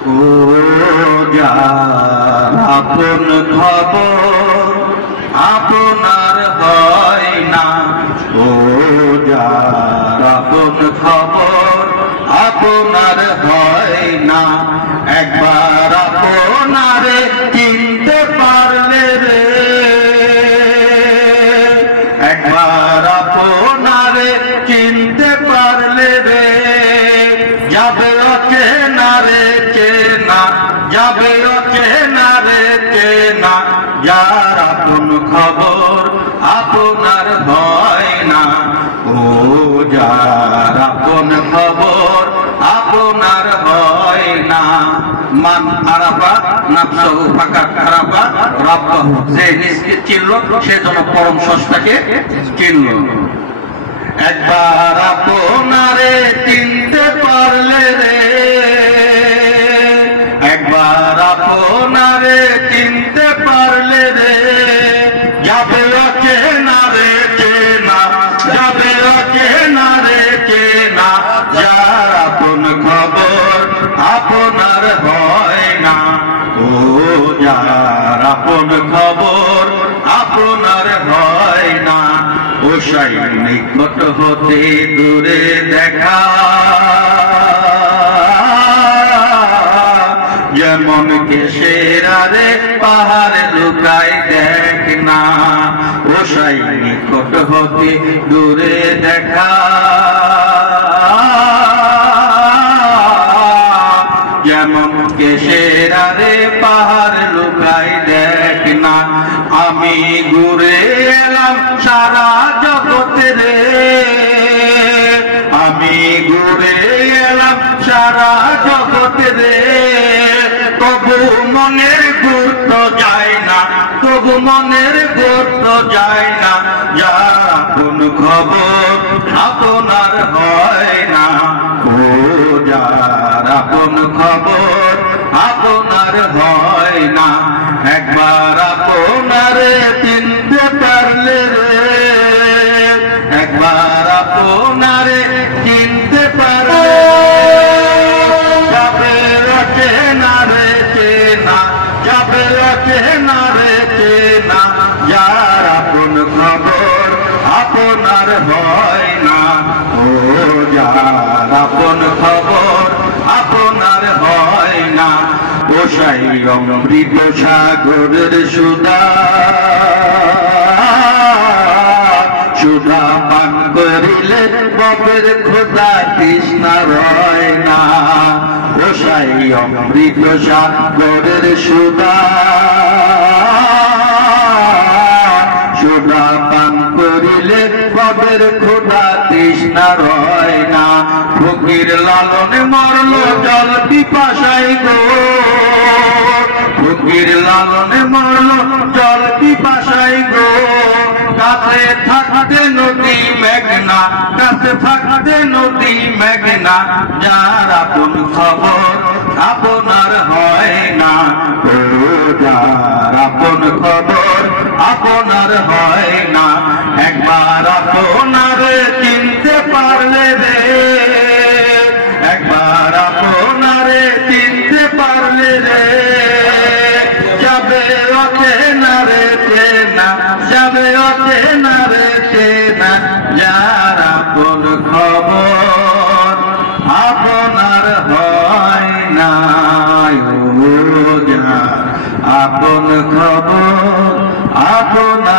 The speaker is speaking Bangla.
ও যার আপন খবর আপনার হয় না, ও যার আপন খবর আপনার হয় না, একবার আপনারে চিনতে পারলে রে, একবার আপনারে চিনতে পারলে রে, যাবে অচেনা রে চেনা, যাবে অচেনা রে চেনা, যার আপন খবর আপনার হয় না, ও যার আপন খবর আপনার হয় না। মান আরাফা নাফসাহু ফাকাত আরাফা রাব্বাহু, যে নিজকে চিনল সে যেন পরম স্রষ্টাকে চিনল। একবার আপনারে চিনতে পারলে রে, একবার আপনারে চিনতে পারলে রে, যাবে অচেনা রে চেনা, যাবে অচেনা রে চেনা, যার আপন খবর আপনার হয় না, ও যার আপন খবর আপনার হয় না। ও সাই নিকট হতে দূরে দেখা, যেমন কেশের আরে পাহাড় লুকায় দেখ না, ও সাই নিকট হতে দূরে দেখা, যেমন কেশের আরে পাহাড় লুকায় দেখ না। আমি ঘুরে এলাম সারা জগতে রে, আমি ঘুরে এলাম সারা জগতে রে, তবু মনের গুরুত্ব যায় না, তবু মনের গুরুত্ব যায় না, যার আপন খবর আপনার হয় না, ও যার আপন খবর আপনার হয় না, একবার আপনারে চিনতে পারলে রে, একবার আপনারে চিনতে পারলে, যাবে অচেনা রে চেনা, যাবে অচেনা রে চেনা, যার আপন খবর আপনার হয় না, ও যার আপন খবর আপনার হয় না। ও সাই অমৃত সাগরের সুধা, সুধা পান করিলে ববের ক্ষুধা তৃষ্ণা রয় না, ও সাই অমৃত সাগরের সুধা, সুধা পান করিলে ববের ক্ষুধা তৃষ্ণা রয় না। ফকির লালনে মরল জল পিপাসায় গো, ফকির লালনে মরল জল পিপাসায় গো, কাছে থাকতে নদী মেঘনা, কাছে থাকতে নদী মেঘনা, যার আপন খবর আপনার হয় না, ও যার আপন খবর আপনার হয় না, একবার আপনারে চিনতে পারলে রে, একবার আপনারে চিনতে পারলে রে, যাবে অচেনা রে চেনা, যাবে অচেনা রে চেনা, যার আপন খবর আপনার হয় না, ও যার আপন খবর আপনার